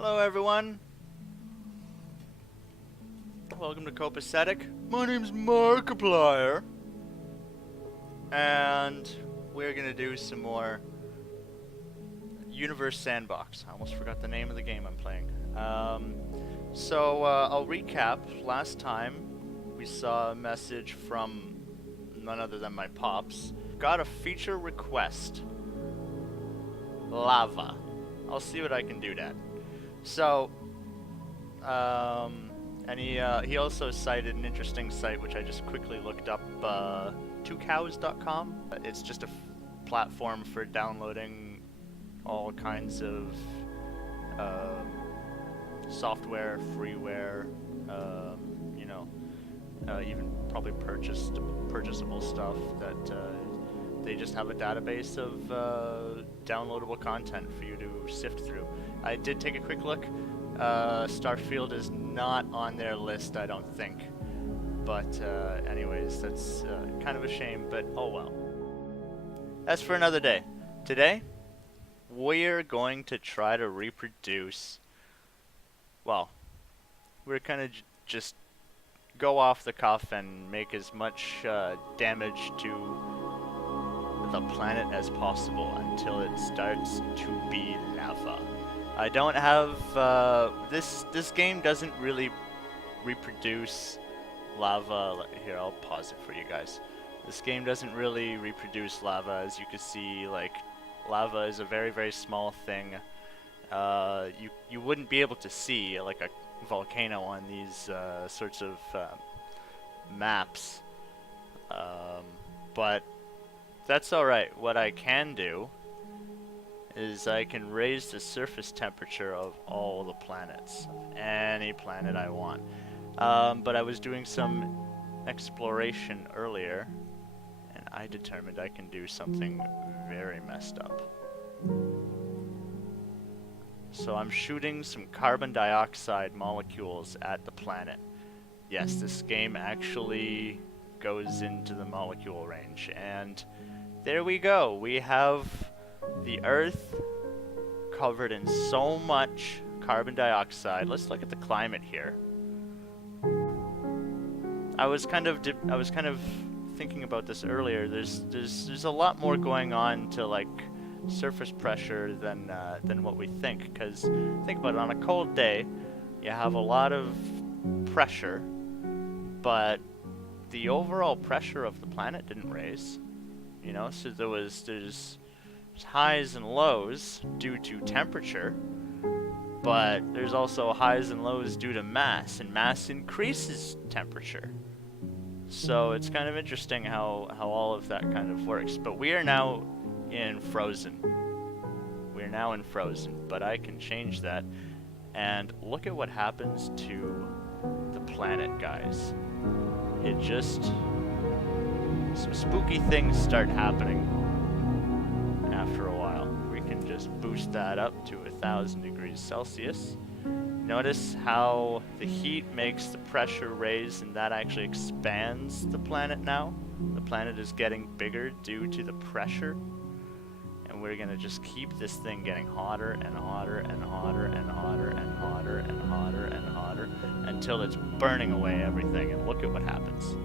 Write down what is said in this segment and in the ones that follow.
Hello everyone, welcome to Copecetic. My name's Markiplier, and we're gonna do some more Universe Sandbox. I almost forgot the name of the game I'm playing. I'll recap. Last time we saw a message from none other than my pops. Got a feature request. Lava. I'll see what I can do, Dad. So, and he also cited an interesting site which I just quickly looked up, 2cows.com. It's just a platform for downloading all kinds of software, freeware, even probably purchasable stuff that they just have a database of downloadable content for you to sift through. I did take a quick look. Starfield is not on their list, I don't think. But anyways, that's kind of a shame, but oh well. That's for another day. Today, we're going to try to reproduce, well, we're kind of just go off the cuff and make as much damage to the planet as possible until it starts to be lava. I don't have this game doesn't really reproduce lava. Here, I'll pause it for you guys. This game doesn't really reproduce lava. As you can see, like, lava is a very, very small thing. You wouldn't be able to see like a volcano on these sorts of maps, but that's alright. What I can do is I can raise the surface temperature of all the planets, of any planet I want. But I was doing some exploration earlier, and I determined I can do something very messed up. So I'm shooting some carbon dioxide molecules at the planet. Yes, this game actually goes into the molecule range, and there we go. We have the Earth covered in so much carbon dioxide. Let's look at the climate here. I was kind of thinking about this earlier. There's a lot more going on to like surface pressure than what we think. Because think about it, on a cold day, you have a lot of pressure, but the overall pressure of the planet didn't raise. You know, so there's highs and lows due to temperature, but there's also highs and lows due to mass, and mass increases temperature. So it's kind of interesting how all of that kind of works. But we are now in frozen. We're now in frozen, but I can change that. And look at what happens to the planet, guys. It just... some spooky things start happening after a while. We can just boost that up to 1,000 degrees Celsius. Notice how the heat makes the pressure raise, and that actually expands the planet now. The planet is getting bigger due to the pressure. And we're gonna just keep this thing getting hotter and hotter and hotter and hotter and hotter and hotter and hotter until it's burning away everything. And look at what happens.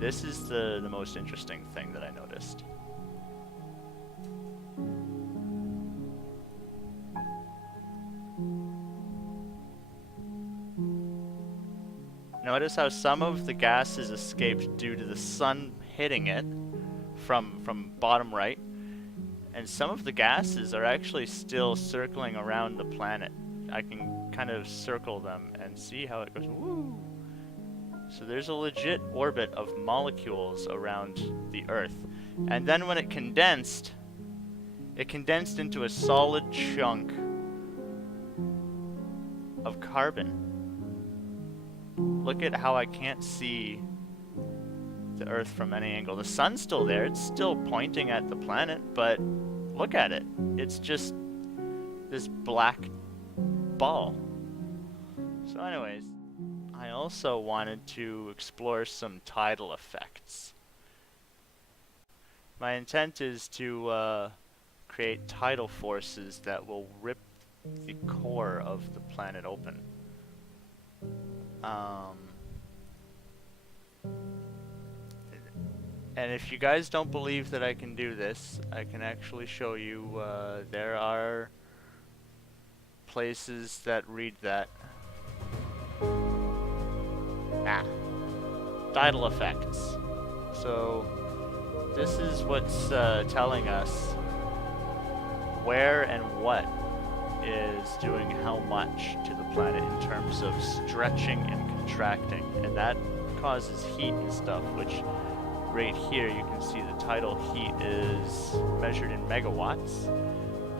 This is the most interesting thing that I noticed. Notice how some of the gases escaped due to the sun hitting it from bottom right, and some of the gases are actually still circling around the planet. I can kind of circle them and see how it goes. Woo! So there's a legit orbit of molecules around the Earth. And then when it condensed into a solid chunk of carbon. Look at how I can't see the Earth from any angle. The sun's still there, it's still pointing at the planet, but look at it. It's just this black ball. So anyways, I also wanted to explore some tidal effects. My intent is to create tidal forces that will rip the core of the planet open. And if you guys don't believe that I can do this, I can actually show you. There are places that read that. Tidal effects. So this is what's telling us where and what is doing how much to the planet in terms of stretching and contracting, and that causes heat and stuff, which right here you can see the tidal heat is measured in megawatts,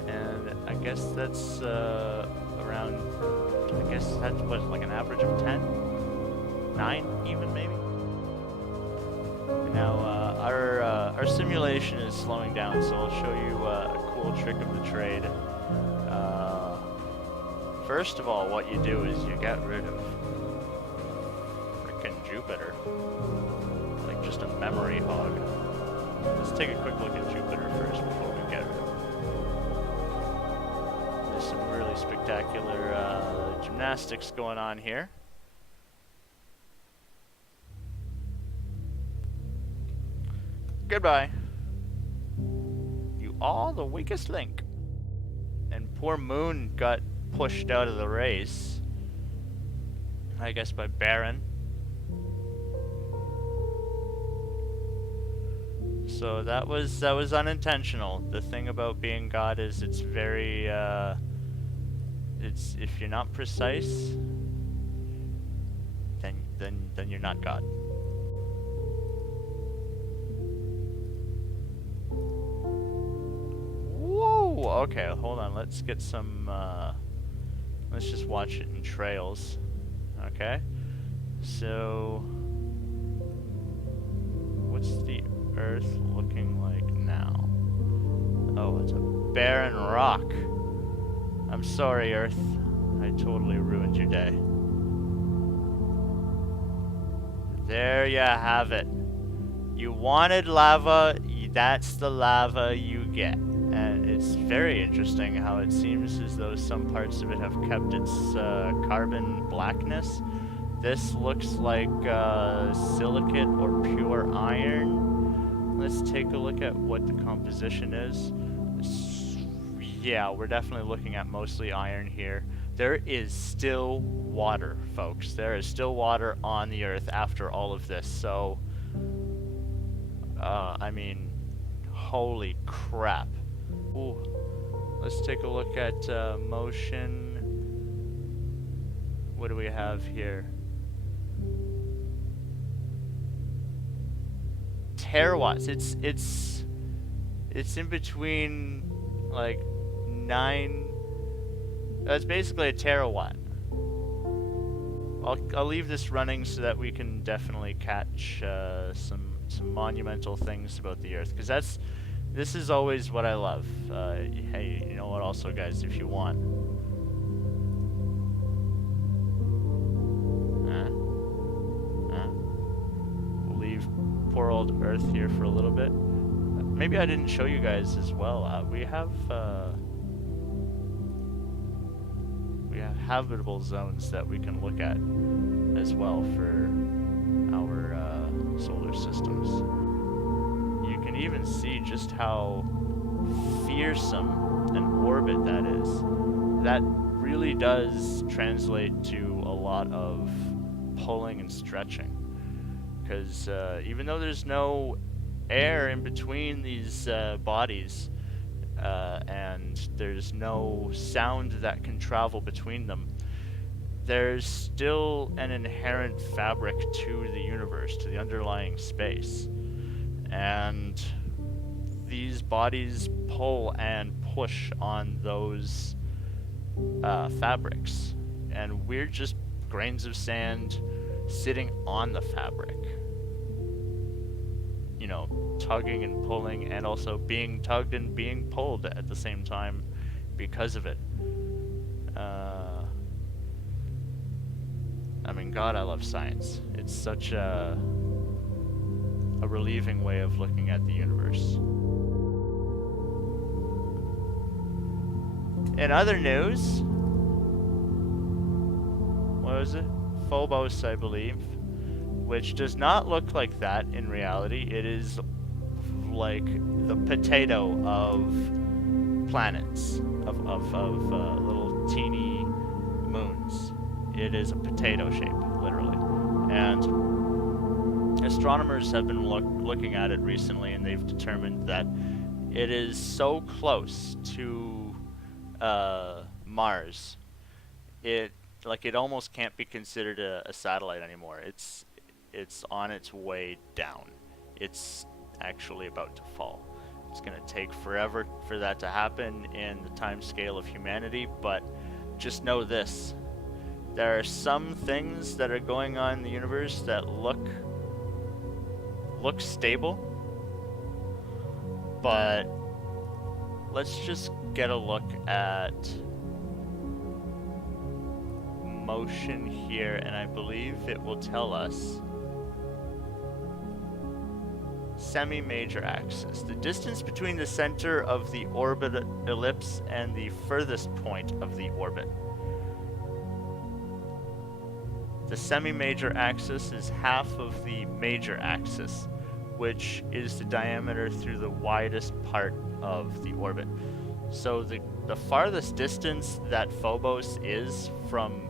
and I guess that's around, I guess that's what, like an average of 10? 9 even maybe? Now our simulation is slowing down, so I'll show you a cool trick of the trade. First of all, what you do is you get rid of frickin' Jupiter. Like just a memory hog. Let's take a quick look at Jupiter first before we get rid of it. There's some really spectacular gymnastics going on here. Goodbye. You are the weakest link. And poor Moon got pushed out of the race. I guess by Baron. So that was unintentional. The thing about being God is it's very it's, if you're not precise, then you're not God. Whoa, okay, hold on, let's get some let's just watch it in trails. Okay. So what's the Earth looking like now? Oh, it's a barren rock. I'm sorry, Earth. I totally ruined your day. There you have it. You wanted lava, that's the lava you get. And it's very interesting how it seems as though some parts of it have kept its carbon blackness. This looks like silicate or pure iron. Let's take a look at what the composition is. Yeah, we're definitely looking at mostly iron here. There is still water, folks. There is still water on the Earth after all of this. So, I mean, holy crap. Ooh. Let's take a look at motion. What do we have here? Terawatts. It's in between like 9. It's basically a terawatt. I'll leave this running so that we can definitely catch some monumental things about the Earth, because this is always what I love. Hey, you know what? Also, guys, if you want. We'll leave poor old Earth here for a little bit. Maybe I didn't show you guys as well. We have habitable zones that we can look at as well for our solar systems. You can even see just how fearsome an orbit that is. That really does translate to a lot of pulling and stretching, because even though there's no air in between these bodies, and there's no sound that can travel between them, there's still an inherent fabric to the universe, to the underlying space. And these bodies pull and push on those fabrics. And we're just grains of sand sitting on the fabric. You know, tugging and pulling, and also being tugged and being pulled at the same time because of it. I mean, God, I love science. It's such a relieving way of looking at the universe. In other news, what was it? Phobos, I believe, which does not look like that in reality. It is like the potato of planets, of little teeny moons. It is a potato shape, literally. And astronomers have been looking at it recently, and they've determined that it is so close to Mars, it almost can't be considered a satellite anymore. It's on its way down. It's actually about to fall. It's going to take forever for that to happen in the time scale of humanity, but just know this. There are some things that are going on in the universe that look stable, but let's just get a look at motion here, and I believe it will tell us semi-major axis, the distance between the center of the orbit ellipse and the furthest point of the orbit. The semi-major axis is half of the major axis, which is the diameter through the widest part of the orbit. So the farthest distance that Phobos is from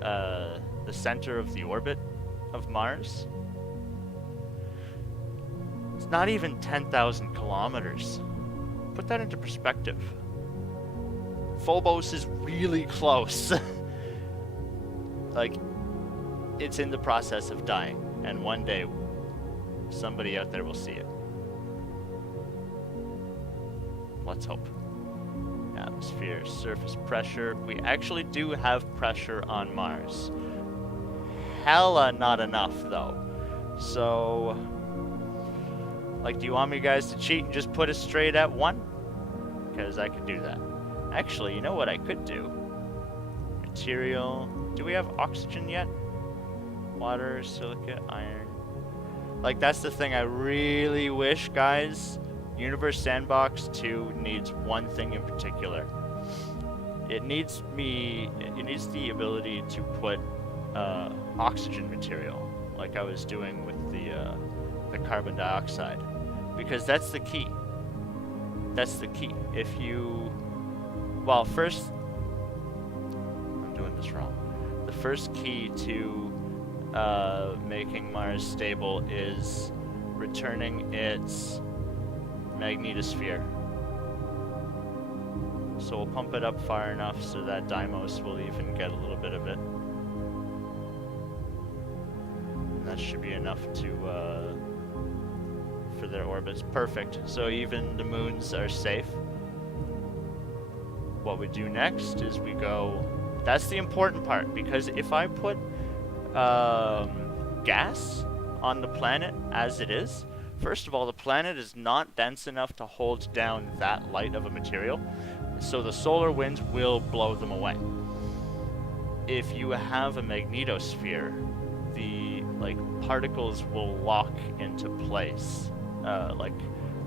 the center of the orbit of Mars, it's not even 10,000 kilometers. Put that into perspective. Phobos is really close. Like, it's in the process of dying, and one day somebody out there will see it. Let's hope. Atmosphere, surface pressure. We actually do have pressure on Mars. Hella not enough, though. So, like, do you want me guys to cheat and just put it straight at 1? Because I could do that. Actually, you know what I could do? Material. Do we have oxygen yet? Water, silica, iron. Like, that's the thing I really wish, guys. Universe Sandbox 2 needs one thing in particular. It needs the ability to put oxygen material, like I was doing with the carbon dioxide, because that's the key. That's the key. If you, well, first, I'm doing this wrong. The first key to making Mars stable is returning its magnetosphere. So we'll pump it up far enough so that Deimos will even get a little bit of it. And that should be enough to for their orbits. Perfect. So even the moons are safe. What we do next is we go, that's the important part, because if I put gas on the planet as it is, first of all, the planet is not dense enough to hold down that light of a material, so the solar winds will blow them away. If you have a magnetosphere, the particles will lock into place.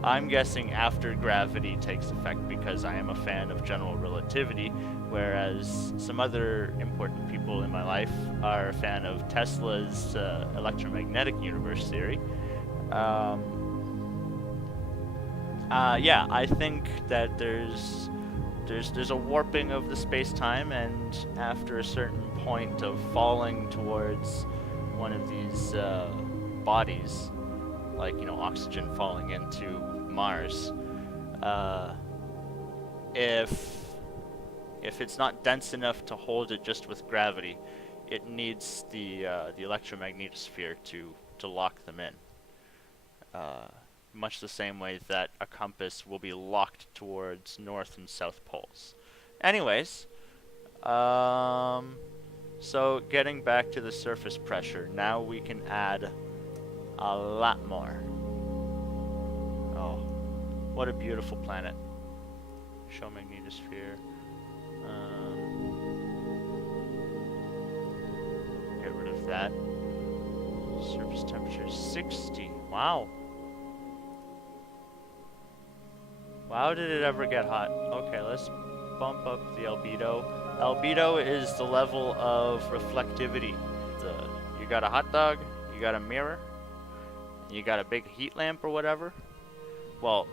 I'm guessing after gravity takes effect, because I am a fan of general relativity, whereas some other important people in my life are a fan of Tesla's electromagnetic universe theory. Yeah, I think that there's a warping of the space-time, and after a certain point of falling towards one of these bodies, like, oxygen falling into Mars, if it's not dense enough to hold it just with gravity, it needs the electromagnetosphere to lock them in. Much the same way that a compass will be locked towards north and south poles. Anyways, so getting back to the surface pressure, now we can add a lot more. Oh, what a beautiful planet. Show magnetosphere. Get rid of that. Surface temperature 60. Wow. Wow, did it ever get hot? Okay, let's bump up the albedo. Albedo is the level of reflectivity. You got a hot dog, you got a mirror, you got a big heat lamp or whatever. Well,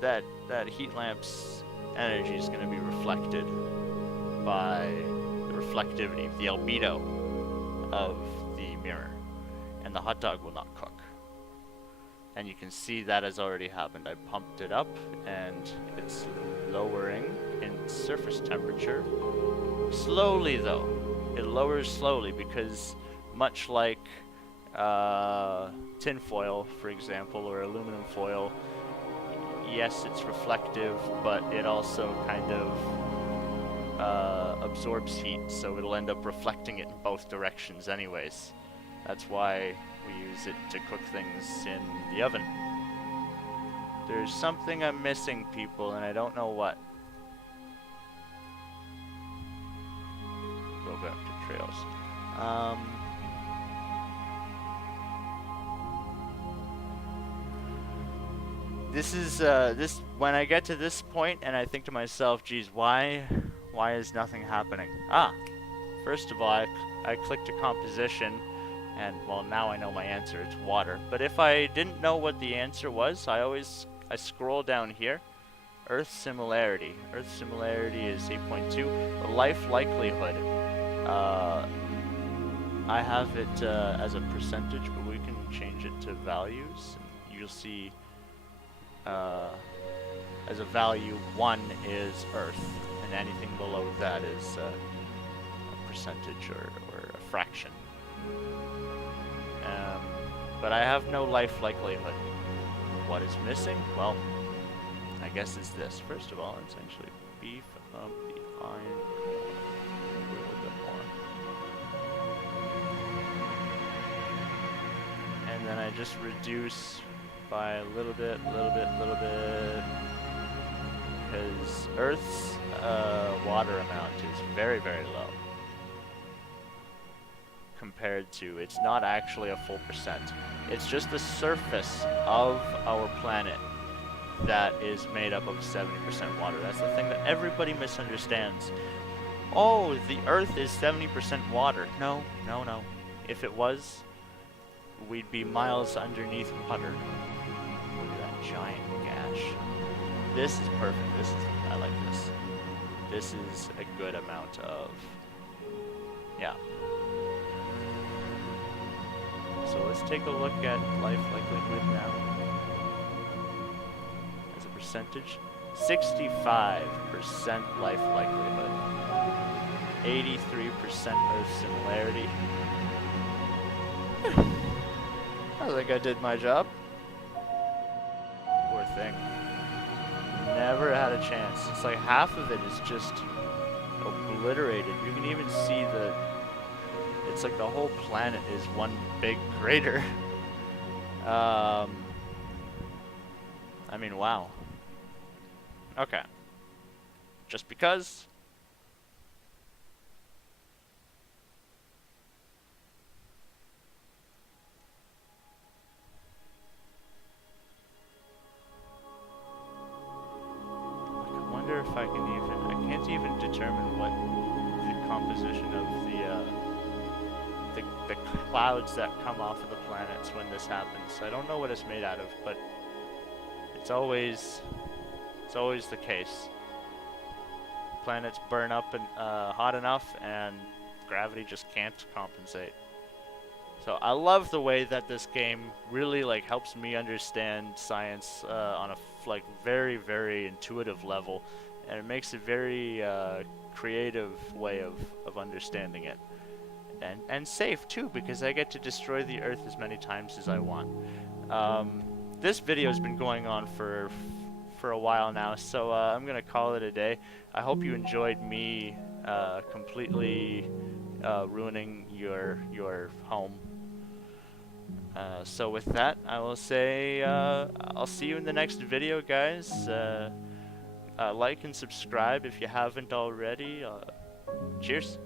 that heat lamp's energy is going to be reflected by the reflectivity, the albedo of the mirror, and the hot dog will not cook. And you can see that has already happened. I pumped it up and it's lowering in surface temperature. Slowly though. It lowers slowly because much like tin foil, for example, or aluminum foil, yes, it's reflective, but it also kind of absorbs heat, so it'll end up reflecting it in both directions anyways. That's why we use it to cook things in the oven. There's something I'm missing, people, and I don't know what. Go back to trails. This is when I get to this point and I think to myself, geez, why is nothing happening? First of all, I clicked a composition, and well, now I know my answer. It's water. But if I didn't know what the answer was, I scroll down here. Earth similarity. Earth similarity is 8.2. The life likelihood. I have it as a percentage, but we can change it to values. And you'll see as a value 1 is Earth, and anything below that is a percentage or a fraction. But I have no life likelihood. What is missing? Well, I guess it's this. First of all, it's actually beef up the iron a little bit more. And then I just reduce by a little bit, because Earth's water amount is very, very low compared to, it's not actually a full percent. It's just the surface of our planet that is made up of 70% water. That's the thing that everybody misunderstands. Oh, the Earth is 70% water. No. If it was, we'd be miles underneath water. Look at that giant gash. This is perfect. I like this. This is a good amount of, yeah. So let's take a look at life likelihood now. As a percentage, 65% life likelihood, 83% Earth similarity. I think I did my job. Poor thing. Never had a chance. It's like half of it is just obliterated. You can even see it's like the whole planet is one big crater. I mean, wow. Okay. Just because? I wonder if I can't even determine what the composition of the clouds that come off of the planets when this happens. I don't know what it's made out of, but it's always the case. Planets burn up and hot enough, and gravity just can't compensate. So I love the way that this game really helps me understand science on a very, very intuitive level, and it makes a very creative way of understanding it. And safe too, because I get to destroy the Earth as many times as I want. This video has been going on for a while now, so I'm gonna call it a day. I hope you enjoyed me completely ruining your home. So with that, I will say I'll see you in the next video, guys. Like and subscribe if you haven't already. Cheers.